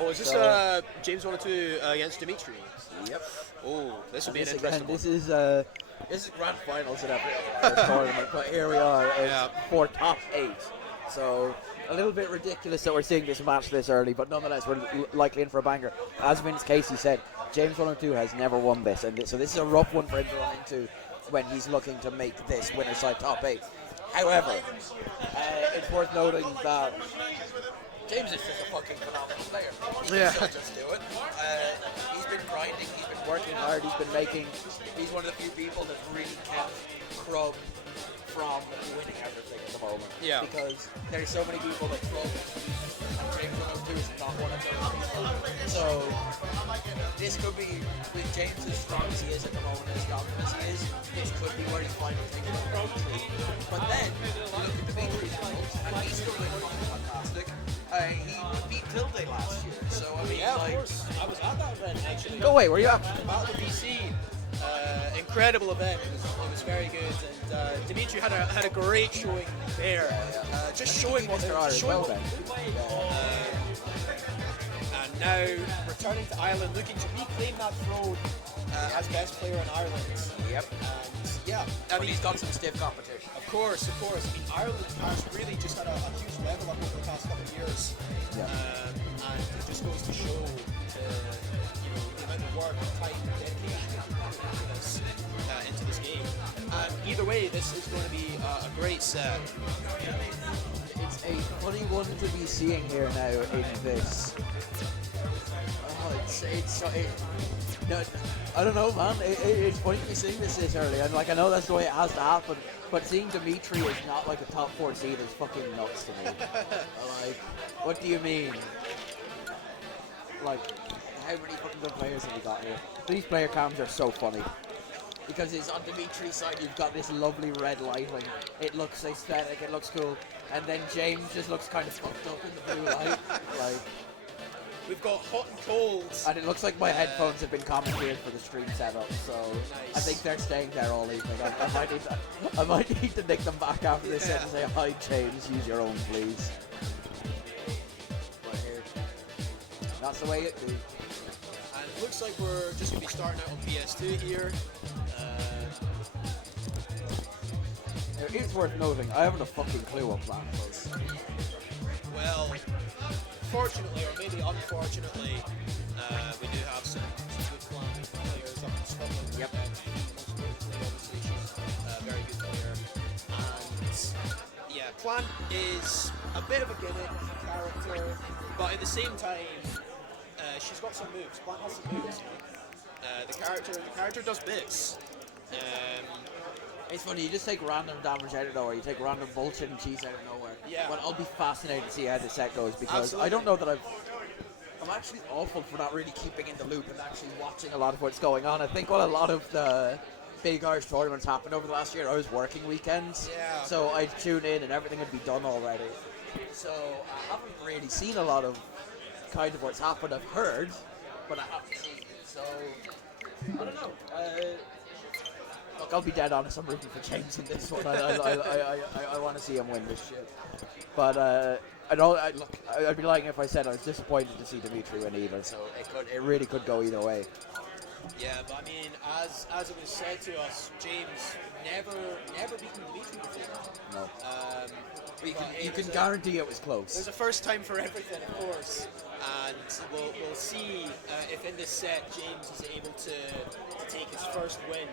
Oh, is this James 102 against Dmitrii? Yep. Oh, this will be an interesting one. This is grand finals in every tournament, but here we are for top 8. So a little bit ridiculous that we're seeing this match this early, but nonetheless we're likely in for a banger. As Vince Casey said, James 102 has never won this, and so this is a rough one for him to run into when he's looking to make this winner side top 8. However, it's worth noting that James is just a fucking phenomenal player. Yeah. He'll just do it. He's been grinding, he's been working hard, he's one of the few people that really kept Crumb from winning everything at the moment. Yeah. Because there's so many people that Crumb and James 102 is not one of those people. So this could be, with James as strong as he is at the moment, as dominant as he is, this could be where he finally takes it from Dmitrii. But then, you look at Dmitrii's results, and he's still doing fantastic. He beat Tilde last year, so I mean, Yeah, of course. I was at that event actually. Go away, were you at? Battle of BC. Incredible event. It was very good, and Dmitrii had a great showing there. Just showing what they're showing. And now returning to Ireland, looking to reclaim that throne as best player in Ireland. Yep. And yeah, I mean, he's got some stiff competition. Of course. I mean, Ireland has really just had a huge level up over the past couple of years. Yeah. And it just goes to show the amount of work, time, and dedication into this game. And either way, this is going to be a great set. It's a funny one to be seeing here now in this. No, I don't know, man. It's funny to be seeing this early, and I know that's the way it has to happen. But seeing Dmitrii is not like a top 4 seed is fucking nuts to me. What do you mean? How many fucking good players have we got here? These player cams are so funny. Because it's on Dmitrii's side, you've got this lovely red lighting. It looks aesthetic, it looks cool. And then James just looks kind of fucked up in the blue light. We've got hot and cold. And it looks like my headphones have been commandeered for the stream setup, so nice. I think they're staying there all evening. I might need to nick them back after this set and say, hi James, use your own please. But here, that's the way it be. And it looks like we're just going to be starting out on PS2 here. It's worth noting, I haven't a fucking clue what plan was. Well, fortunately, or maybe unfortunately, we do have some good players up in Scotland. Yep. Obviously, she's a very good player. And yeah, Plant is a bit of a gimmick character, but at the same time, she's got some moves. Plant has some moves. The character does bits. It's funny, you just take random damage out of nowhere, you take random bullshit and cheese out of nowhere. Yeah. But I'll be fascinated to see how this set goes, because Absolutely. I don't know that I'm actually awful for not really keeping in the loop and actually watching a lot of what's going on. I think while a lot of the big Irish tournaments happened over the last year, I was working weekends. Yeah. So I'd tune in and everything would be done already. So I haven't really seen a lot of kind of what's happened. I've heard, but I haven't seen it. So I don't know. Look, I'll be dead honest, I'm rooting for James in this one. I want to see him win this shit. But I'd be lying if I said I was disappointed to see Dmitrii win either, so it really could go either way. Yeah, but I mean, as it was said to us, James never beaten Dmitrii before. No. You can guarantee it was close. There's a first time for everything, of course, and we'll see if in this set James is able to take his first win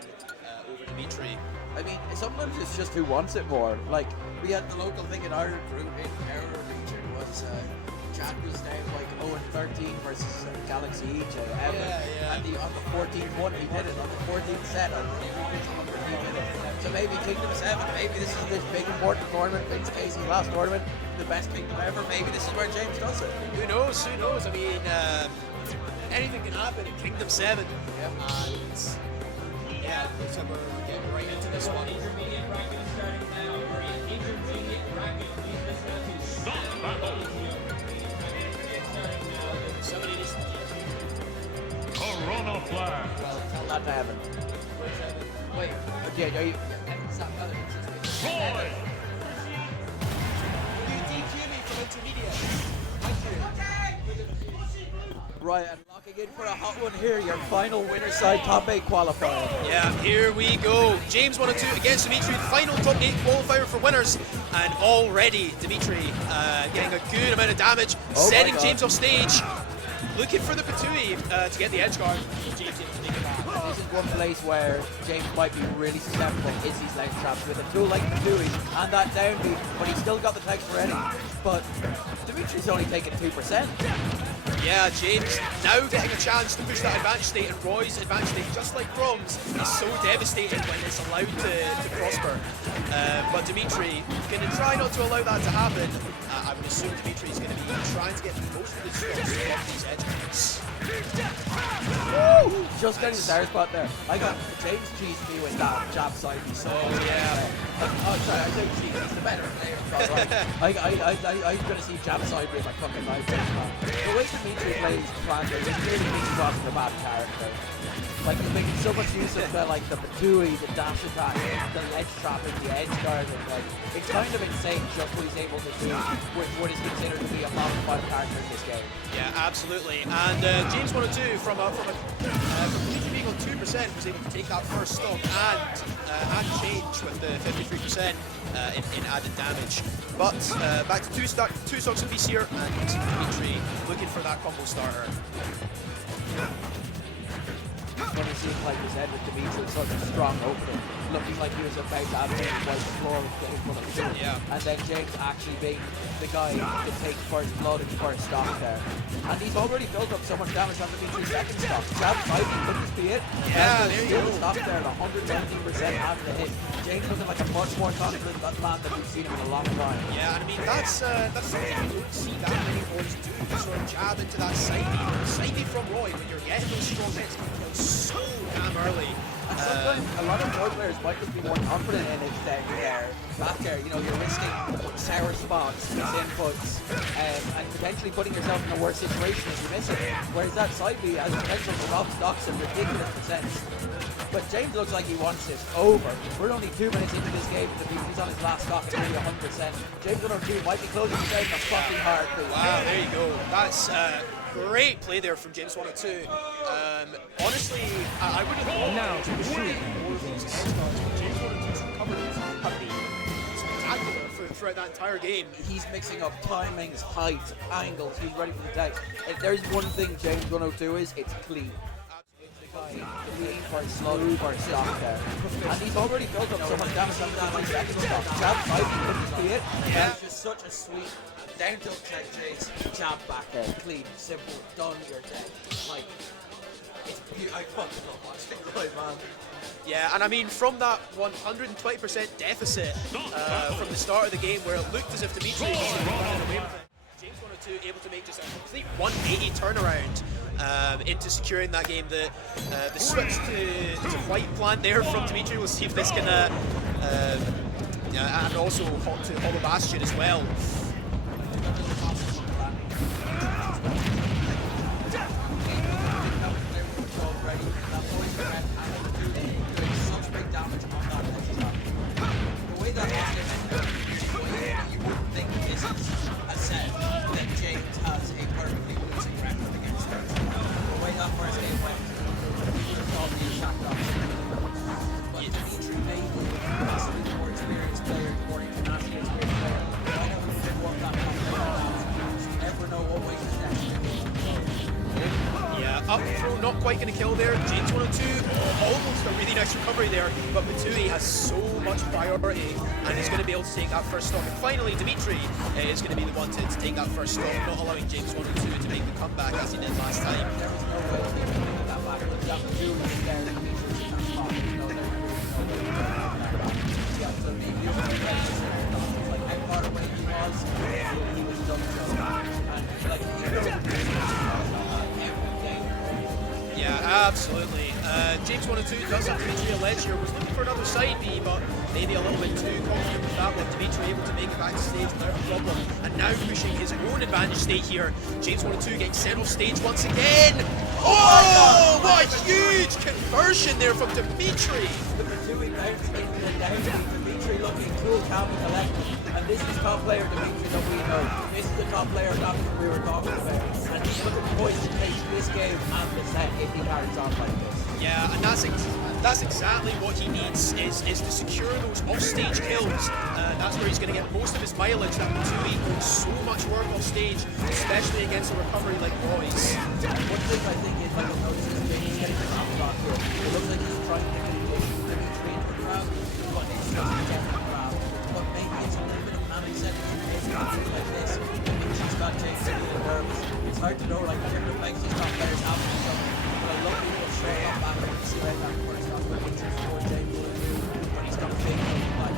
over Dmitrii. I mean, sometimes it's just who wants it more. Like, we had the local thing in our group, in our region, was Jack was down 0-13 versus Galaxy each. Yeah. And on the 14th one, he did it. On the 14th set, he did it. So maybe Kingdom 7, maybe this is this big important tournament, Vince Casey's last tournament, the best Kingdom ever. Maybe this is where James does it. Who knows? I mean, anything can happen in Kingdom 7. Yep. And yeah, so we're getting right into this one. Somebody just... Corona flag. Well, tell that to Evan. Wait, okay, are you... Troy! You DQ me from intermediate. Thank you. Right, and locking in for a hot one here, your final winner side top 8 qualifier. Yeah, here we go. James 102 against Dmitrii, the final top 8 qualifier for winners. And already Dmitrii getting a good amount of damage, sending James off stage. Looking for the Patui to get the edge guard. James able to take it back. This is one place where James might be really susceptible is these ledge traps with a tool like Patui and that down beat, but he's still got the text ready. But Dmitrii's only taking 2%. Yeah, James now getting a chance to push that advantage state, and Roy's advantage state, just like Brom's, is so devastating when it's allowed to prosper. But Dmitrii going to try not to allow that to happen. I would assume Dmitrii's going to be trying to get most of the stocks off these edge guards. Woo! Just getting the star spot there. I got James cheesed me with that jab side. So yeah. Oh, sorry, I say cheese. He's the better player. I'm going to see jab side with my fucking life. The way Dmitrii plays Piranha is really he's off the bad character. Like, he's making so much use of the Patui, the dash attack, the ledge trapping, the edge guard, and like, it's kind of insane just what he's able to do with what is considered to be a modified character in this game. Yeah, absolutely. And James 102 from completely being on 2% was able to take that first stock and change with the 53% in added damage. But back to two stocks of this here, and Dmitrii looking for that combo starter. When it seemed like his head with Dmitrii, such a strong opening, looking like he was about to have him wipe the floor with getting full of food. Yeah. And then James actually being the guy to take first blood and first stock there. And he's already built up so much damage on Dmitrii's second stock. Jab 5, could this be it? Yeah, and there you go. Stock there at 119% after the hit. James looking like a much more confident man than we've seen him in a long time. Yeah, and I mean, that's something you don't see that many boys do. You sort of jab into that side beat. Side beat from Roy, when you're getting those strong hits, can kill so damn early. And sometimes a lot of Roy players might just be more confident in it than back there. You know, you're risking sour spots, misinputs, and potentially putting yourself in a worse situation if you miss it. Whereas that side B has potential to rob stocks in ridiculous percents. But James looks like he wants this over. We're only 2 minutes into this game, and he's on his last stock at nearly 100%. James 102 might be closing this out in a fucking heartbeat. Wow, there you go. That's great play there from James 102. Honestly, I would have thought now to the shoot. James 102's recovery have been spectacular throughout that entire game. He's mixing up timings, height, angles. He's ready for the text. If there's one thing James 102 is, it's clean. Waiting for his slug, for his stock there. And he's already built up so much damage on that second stock. Jab 5, could this be it? Yeah. It's just such a sweet down tilt check chase, jab back there. Clean, simple, done, you're dead. Like, it's beautiful. I fucking love watching it, right, man. Yeah, and I mean, from that 120% deficit from the start of the game, where it looked as if Dmitrii was running away with it, James 102 able to make just a complete 180 turnaround into securing that game. The switch to white plant there from Dmitrii. We'll see if this can, and also to Hollow Bastion as well. Up throw, not quite going to kill there. James 102, almost a really nice recovery there, but Patui has so much priority and he's going to be able to take that first stock. And finally, Dmitrii is going to be the one to take that first stock, not allowing James 102 to make the comeback as he did last time. There was no way to make that back. That Patui was there. Dmitrii can't stop it. No, there was no way to make that back. Yeah, so the like how far away he was done so. And like he goes yeah, absolutely. James 102 does have Dmitrii a ledge here. Was looking for another side B, but maybe a little bit too confident with that one. Dmitrii able to make it back to stage without a problem. And now pushing his own advantage state here. James 102 getting sent off stage once again. Oh, what a huge conversion there from Dmitrii. the Patui bounced into the down. Dmitrii Dmitrii looking cool, calm, and collected. And this is top player Dmitrii that we know. This is the top player that we were talking about. And he's looking poised to take this game and the set if he carries on like this. Yeah, and that's exactly what he needs is to secure those offstage kills. That's where he's going to get most of his mileage. That Mitsui doing so much work off stage, especially against a recovery like Roy's. One thing I think is, like, I've noticed is that he's getting the combo here. It looks like he's trying to get Dmitrii into the crowd, but it's just a general crowd. But maybe it's a little bit of manic setting in his crowd like this. Dmitrii's got James a little nervous. It's hard to know, like, different effects these top players have on each other. But I love people showing up back there. You see right back first off, but Dmitrii's before James will do, but he's got a big like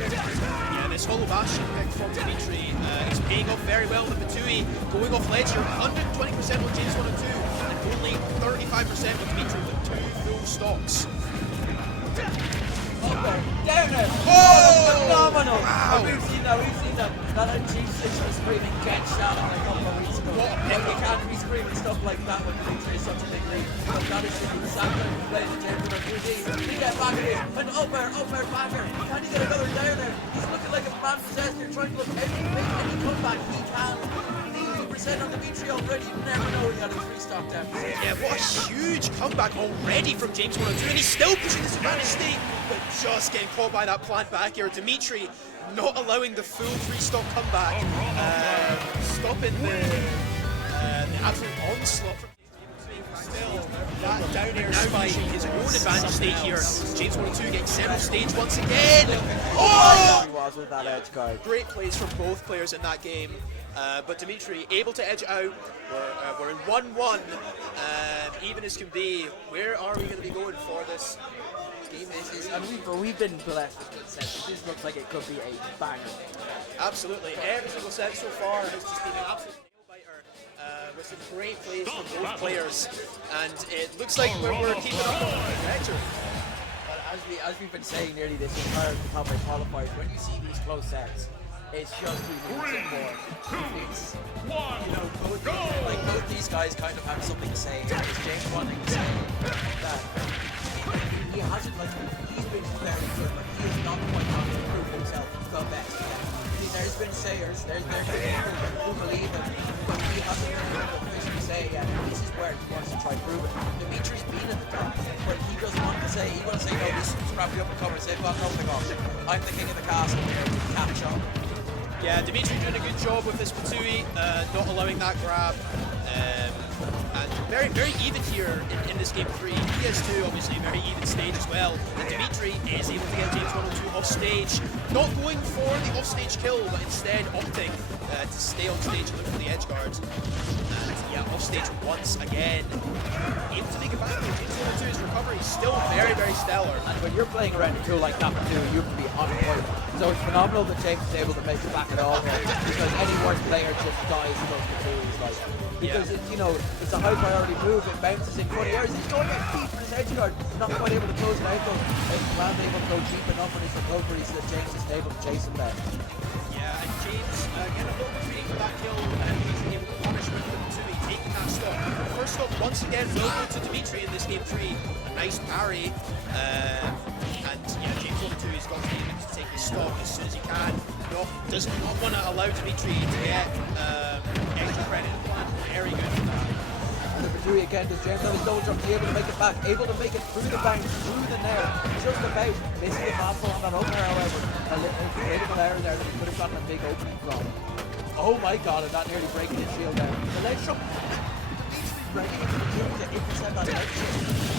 yeah, this hollow bastion pick from Dmitrii is paying off very well. The Mitsui going off ledge here, 120% with James 1 and 2, and only 35% with Dmitrii with 2 full stocks. Okay, down there. Oh! Phenomenal! Wow! We've seen that. That had Chief Six was screaming get shot on a couple of weeks ago. What a Like, you pick. can't be screaming stuff like that when Dmitrii is such a big lead. But that is just exactly what he played in James with a 2D. He get back at it, and up air, backer. Can he get another down there? He's looking like a man possessed here, trying to look any comeback he can. 80% on Dmitrii already. You never know he had a 3-stock deficit. Yeah, what a huge comeback already from James 1 and 2, and he's still pushing this advantage state, but just getting caught by that plant back here. Dmitrii not allowing the full 3-stock comeback, stopping the absolute onslaught from still. That down air spike, his own advantage state here. James 1 and 2 getting center stage once again. Oh! He was with that edge guard. Great plays from both players in that game. But Dmitrii able to edge out. We're in 1-1, even as can be. Where are we going to be going for this game? And we've been blessed with good sets. This looks like it could be a banger. Absolutely. Every single set so far has just been an absolute nail-biter with some great plays from both players. And it looks like we're keeping up on the lecture. But as we've been saying nearly this entire top eight qualifiers, when you see these close sets, it's just we need some more. It's, you know, both these guys kind of have something to say. It's James wanting to say that he hasn't, like, he's been very good, but he is not quite able to prove himself the best yet. There's been sayers, there's been people who believe him, but he hasn't been able to officially say, yeah, this is where he wants to try to prove it. Dmitrii's been at the top, but he doesn't want to say, he wants to say, no, this is probably up and coming and say, well, no, I'm the king of the castle here, catch up. Yeah, Dmitrii doing a good job with this Mitsui, not allowing that grab. And very, very even here in this game 3. PS2 obviously a very even stage as well. And Dmitrii is able to get James 102 off stage, not going for the off stage kill, but instead opting to stay on stage and look for the edge guards. And yeah, off stage once again. Able to make it back. James 102's recovery is still very, very stellar. And when you're playing around a tool like that too, you can be on point. So it's phenomenal that James is able to make it back at all here, because any one player just dies close to tools, like. Because you know, it's a high priority move, it bounces in 20 yards, he's going at feet for his edge guard, not quite able to close it out though. He's not able to go deep enough on his recovery so that James is able to chase him there. Yeah, and James getting a little bit waiting for that kill, and he's able to punish with the Mitsui, taking that stop. The first stop once again will go to Dmitrii in this game 3. A nice parry, and yeah, James 1-2 has got to be able to take the stop as soon as he can. Does not want to allow Dmitrii to get extra credit. Very good. And the Piranha again does James on his double jump, able to make it back, able to make it through the bank, through the nair, just about missing the mouthful on that opener, however. A little error there that he could have gotten a big opening from. Oh my god, and that nearly breaking his shield there. The ledge jump ready into the kill to intercept that ledge jump.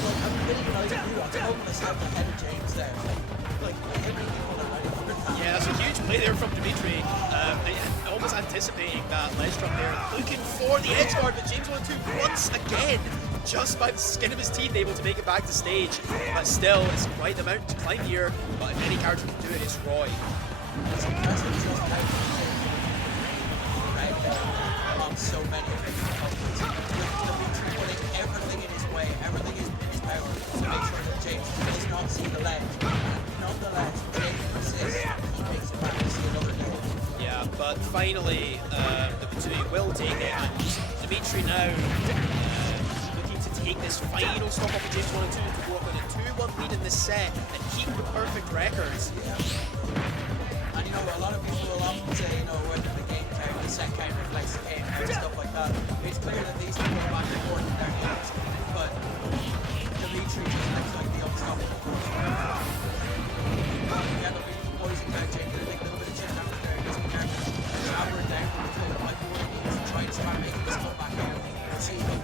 Like, I'm really united to do that. I'm hoping to have the head of James there. Like everything on the right over that. Yeah, that's a huge play there from Dmitrii. Almost anticipating that ledge drop there. Looking for the edge guard, but James 1-2 once again, just by the skin of his teeth, able to make it back to stage. But still, it's quite the mountain to climb here. But if any character can do it, it's Roy. It's impressive just how right there on so many different opponents. With Dmitrii putting everything in his way, everything in his power to make sure that James does not see the ledge. Nonetheless, James persists. He makes it back to see another kill. Yeah, but finally, the Mitsui will take it, and Dmitrii now looking to take take this final stop off of James 102 to go up in a 2-1 lead in this set and keep the perfect records. And you know, a lot of people will often say, you know, whether the game count, the set count reflects the game count and stuff like that. It's clear that these people are back and forth in their games, but Dmitrii just looks like the unstoppable force. Yeah, the poison count change, I think a little bit of chin out there, just be careful. Shower down from the field, might be one of these, try to start making this comeback out. See him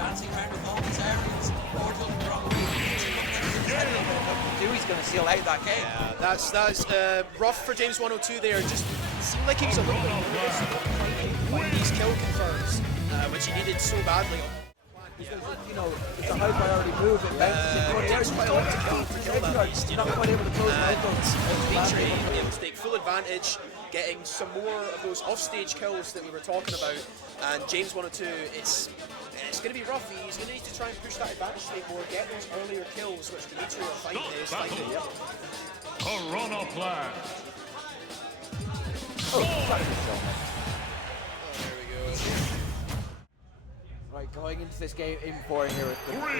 dancing around with all these areas, portal the wrong way. He's going to seal out that game. Yeah, that's rough for James 102 there. Just seemed like he was a little bit nervous about these kill confirms, which he needed so badly. Because, you know, it's a high priority move. It bounces in front. There's quite a lot to kill to kill that beast, you know. Not quite able to close the Dmitrii able to take full advantage, getting some more of those offstage kills that we were talking about. And James 102, it's going to be rough. He's going to need to try and push that advantage state more, get those earlier kills, which Dmitrii will find is finding. Piranha plan. There we go. Right, going into this game in 4 here with the momentum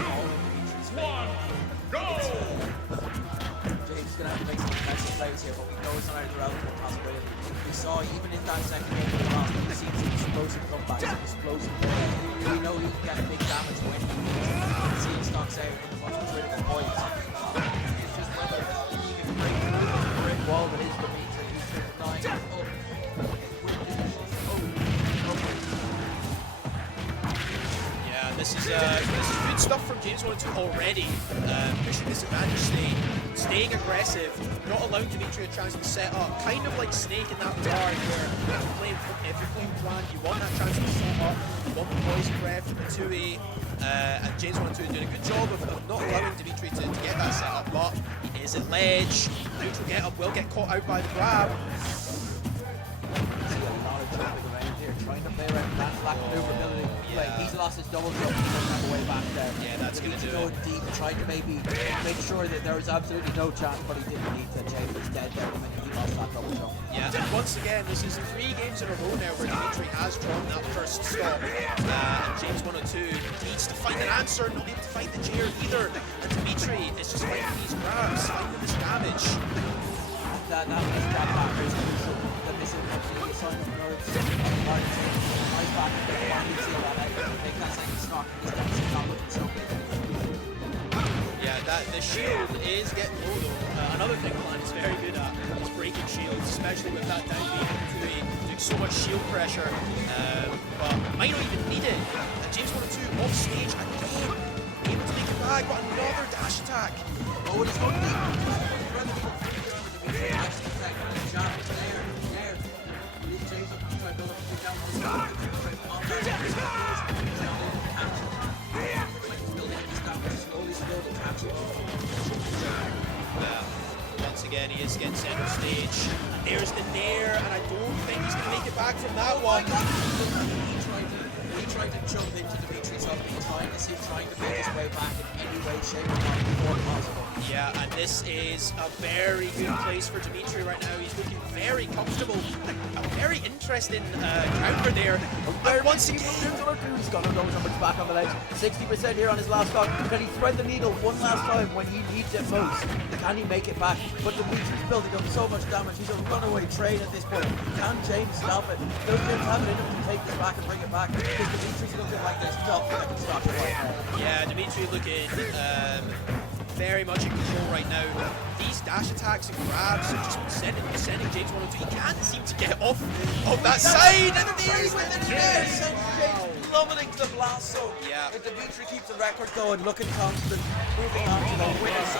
all in Dmitrii's favor. Go! James is going to have to make some defensive plays here, but we know it's not out of the realm of possibility. We saw even in that second game of the last, we've seen some explosive comebacks, some explosive plays. We know he can get big damage when he needs. See his stocks out with a bunch of critical points. It's just whether he can break through the brick wall that is Dmitrii, who's 59 up. This is good stuff from James 102 already. Pushing this advantage state, staying aggressive, not allowing Dmitrii a chance to set up. Kind of like Snake in that regard, where if you're playing Plan, you want that chance to set up, you want the poison breath from the 2A, and James 102 doing a good job of not allowing Dmitrii to get that set up, but he is at ledge. Neutral get up will get caught out by the grab. Trying to play around that lack of maneuverability. Yeah. Like, he's lost his double jump, he doesn't have a way back there. Yeah, that's going to do go it. Deep and trying to maybe make sure that there was absolutely no chance, but he didn't need to. James was dead there the minute he lost that double jump. Yeah, and once again, this is 3 games in a row now where Dmitrii has drawn that first stop. And James 102 needs to find an answer, not able to find the chair either. And Dmitrii is just finding these grabs, finding this damage. That missed grab back is crucial. The missing completely assigned from nerves. Nice back and they finally seal that out. Make that second stock and this is not looking so good. Yeah, the shield is getting low though. Another thing Plan is very good at is breaking shields, especially with that down beat doing so much shield pressure. But might not even need it. And James 102 off stage again, able to make it back, but another dash attack. Oh, it is going deep. Actually, the jab is there. Leave James up and try to build up a big down on the side. Once again, he is getting center stage. And there's the nair, and I don't think he's going to make it back from that one. He tried to jump into Dmitrii's opening time as he's trying to make his way back in any way, shape, or form before possible. Yeah, and this is a very good place for Dmitrii right now. He's looking very comfortable. A very interesting counter there. And once again, he's got those numbers back on the ledge. 60% here on his last stock. Can he thread the needle one last time when he needs it most? Can he make it back? But Dmitrii's building up so much damage. He's a runaway train at this point. Can James stop it? Does James have it in him to take this back and bring it back? Because Dmitrii's looking like there's nothing that can stop it right now. Yeah, Dmitrii looking very much in control right now. These dash attacks and grabs are just sending James 102. He can't seem to get off of that side. And there's the nair. James plummeting to the blast zone. Yeah. If Dmitrii keeps the record going, looking confident, moving on to the winner's